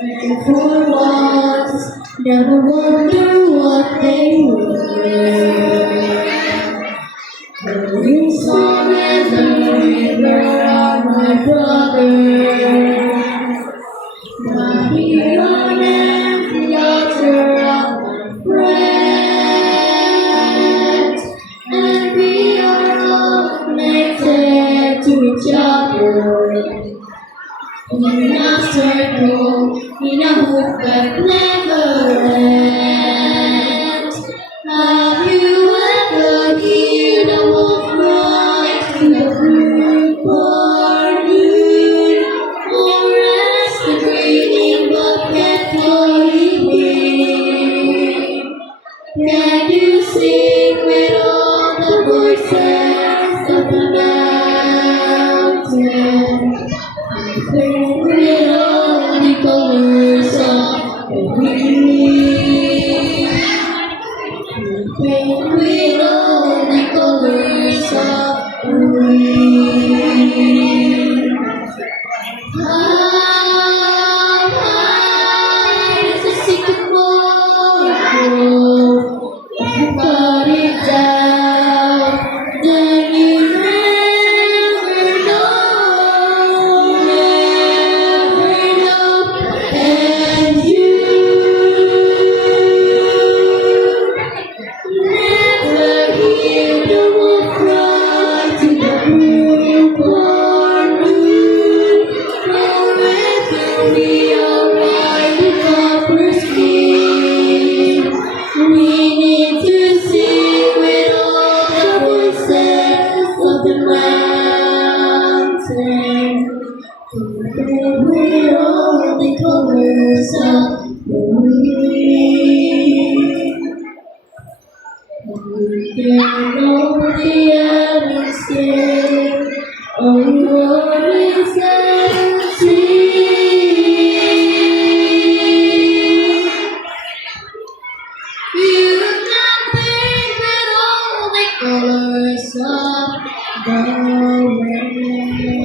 And for once, never wonder what they were. Rolling song and the river are my brother. My hero and the altar of my friend. And we are all connected to each other. In a circle, in a hook that never ends. Have you ever heard a wolf cry to the newborn moon? Or as the breathing but can't fully breathe? Can you sing with all the voices of the mountain? With all the colors of the wind. With all the colors of the wind. High, high as the sycamore grove, cut it down, then you never know, and you never hear the wolf cry to the newborn moon, or whether we are white with copper skin. We need to sing with all the voices of the mountain. With all the colors of the wind. We can only ever say, oh Lord is empty. You have nothing but all the colors of the rainbow.